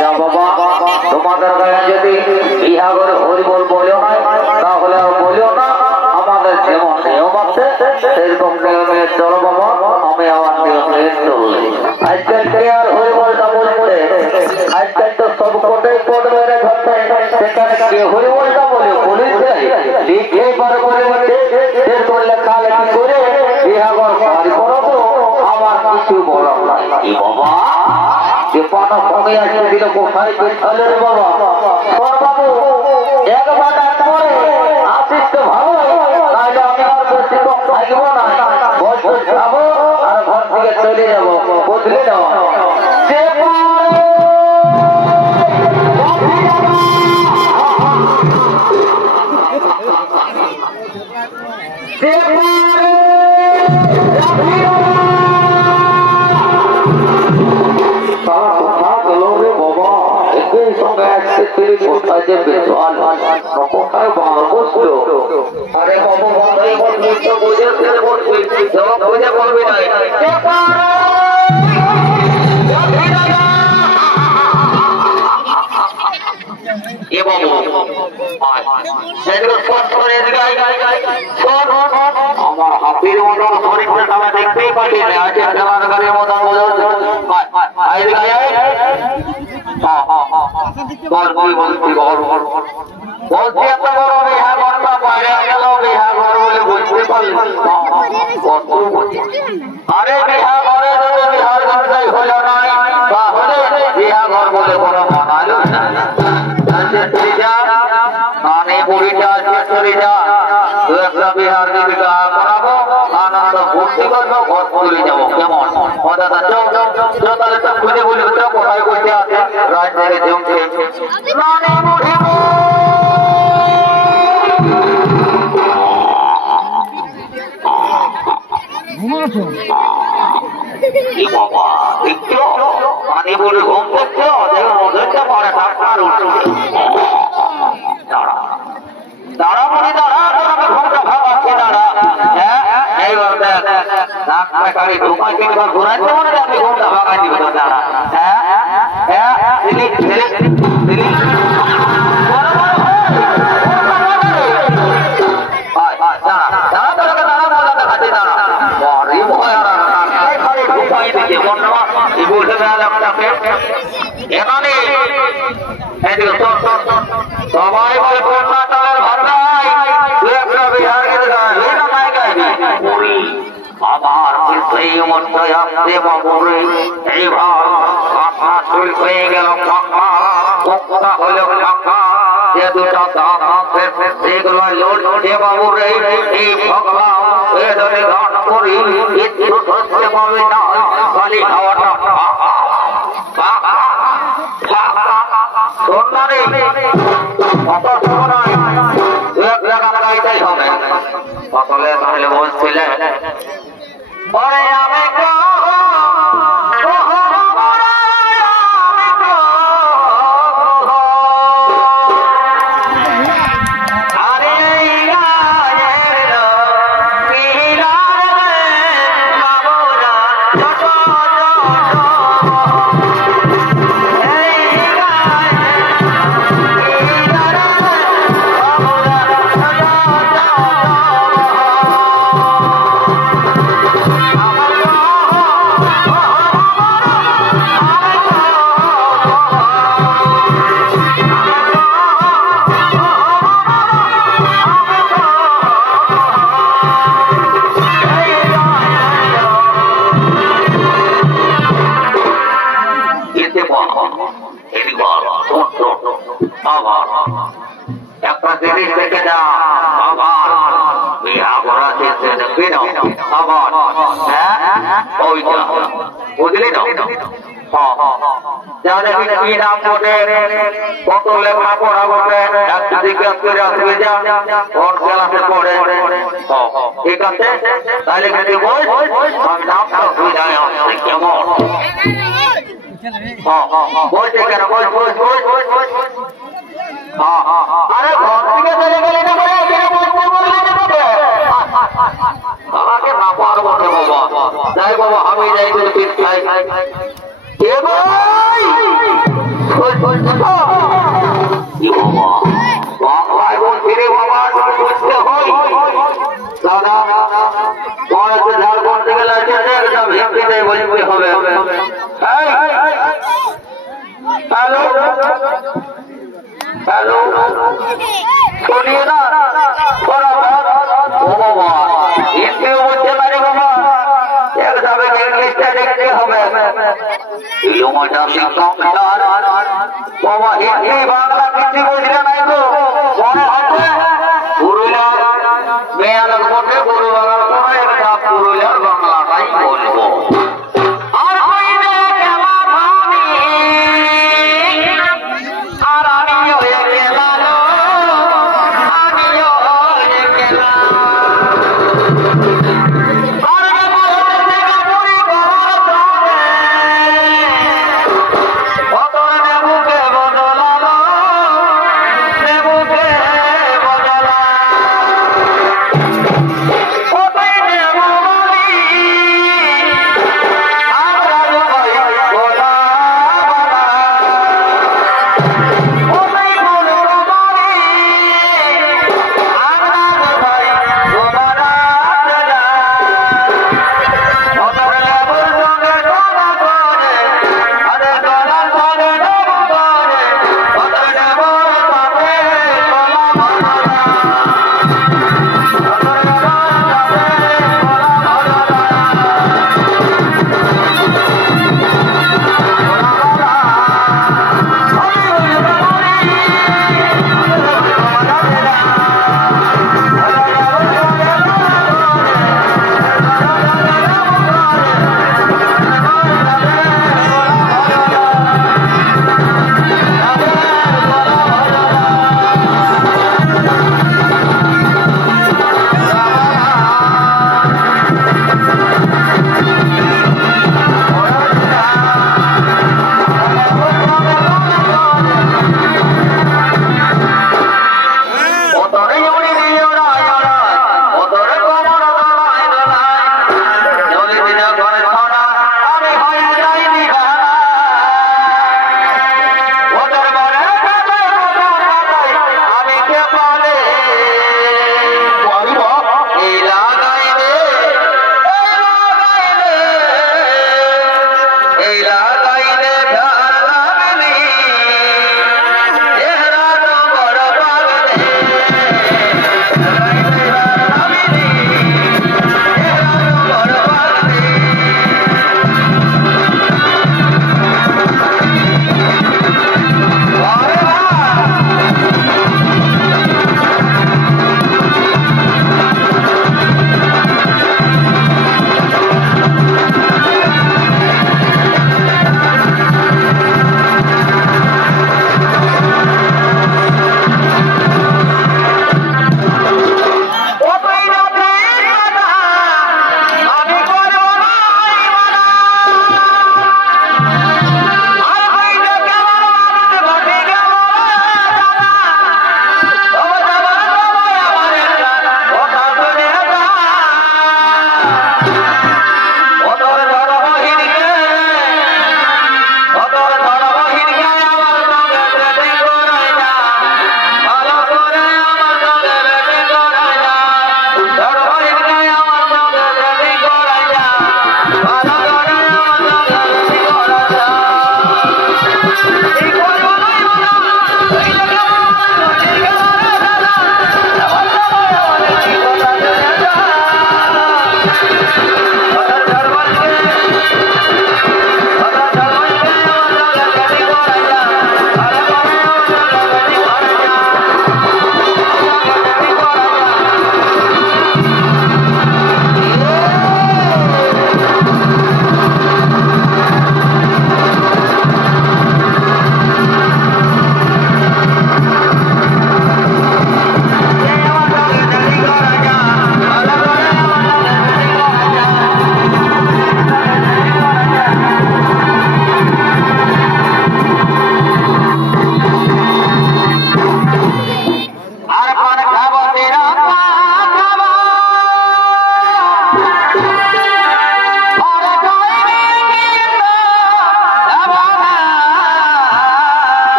যা বাবা তোমাদের গায়ে যদি ইহা করে হরি বল বলিও না তাহলে আর বলিও না আমাদের যেমন নিয়ম আছে সেরকম নিয়মে চলো বাবা আমি আমার নিয়মে চললে আজকাল থেকে আর হরি বলটা বলতে আজকাল তো সব কোটাই কোট মেরে ধরতে সেখানে কে হরি বলটা বলে পুলিশ লিখে বার করে সেরকম লেখা লেখি করে ইহা ঘর ভারী করবো আমার কিছু বলার নাই বাবা যে পানা ভঙে আসতে দিল কোথায় পেছালে রে বাবা বাবু একবার পরে আসিস তো ভালো তাহলে আমি আর বেশি কম থাকবো না বছর যাবো আর ঘর থেকে চলে যাবো বুঝলি না কোথায় বাংলা বসলো আরে বাবু বুঝে বলবি না আমার হাতির মতন শরীরটা আমরা দেখতেই পাচ্ছি না আজ গাড়ির মতন বলছি এত বড় বিহা ঘরটা বাইরে গেল বিহা ঘর বলে বুঝতে পারি আরে বিহা ঘরে যদি বিহার ঘরটাই হল নাই তাহলে বিহা ঘর বলে কোনো মানালো মানে বুড়িটা আছে চলিটা দু একটা বিহার যদি বিবাহ করাবো আনন্দ ভর্তি করবো ঘর চলে যাবো কেমন তাহলে তো খুঁজে বলি কোথায় বসে আছে রাজধানী জমছে মানে বুড়ি পানি বলে ঘুম করছে ওদেরটা পরে থাকার দাঁড়া মানে দাঁড়া ঘুমটা ভাবাচ্ছি দাঁড়া এইবার ঘুরাইতে মনে আপনি ঘুমটা ভাগাই দিবেন দাঁড়া এখানে সবাই বলে কন্যাটালের ঘর নাই দু একটা বিহার গেলে আমার সেই মনটাই আসতে বাবুরে এই ভাব পাখা চুল হয়ে গেল পাখা পোকা হলো পাখা যে দুটা দাঁত আছে সেগুলো লড়ছে বাবুরে এই ভগবান এদের গান করি একটু ধরতে পারবে না খালি হাওয়াটা বলছিলেন একটা জিনিস দেখে যা আবার বিয়া করা শেষে দেখবি না আবার ওইটা বুঝলি না কি নাম বটে কত লেখা পড়া বটে একটা জিজ্ঞাসা করে আসবে যা কোন ক্লাসে পড়ে ঠিক আছে তাহলে কিন্তু আমি নামটা বুঝে আসছে কেমন বলছে কেন আরে ঘর থেকে চলে গেলে না আমাকে না পারবো না বাবা যাই বাবা আমি যাই খাই বুঝছো তো? কি বাবা বাংলায় বলছি রে বাবা, বুঝতে হই দাদা তোমার হচ্ছে ঝাড়খণ্ড থেকে লাগছে একদম হিন্দিতে বলতে হবে। হ্যালো হ্যালো শুনিয়ে না ও বাবা হিন্দিও বলতে পারে বাবা, একদম ইংলিশটা দেখতে হবে। বাবা হিন্দি বাংলা কিছু বুঝলে নাই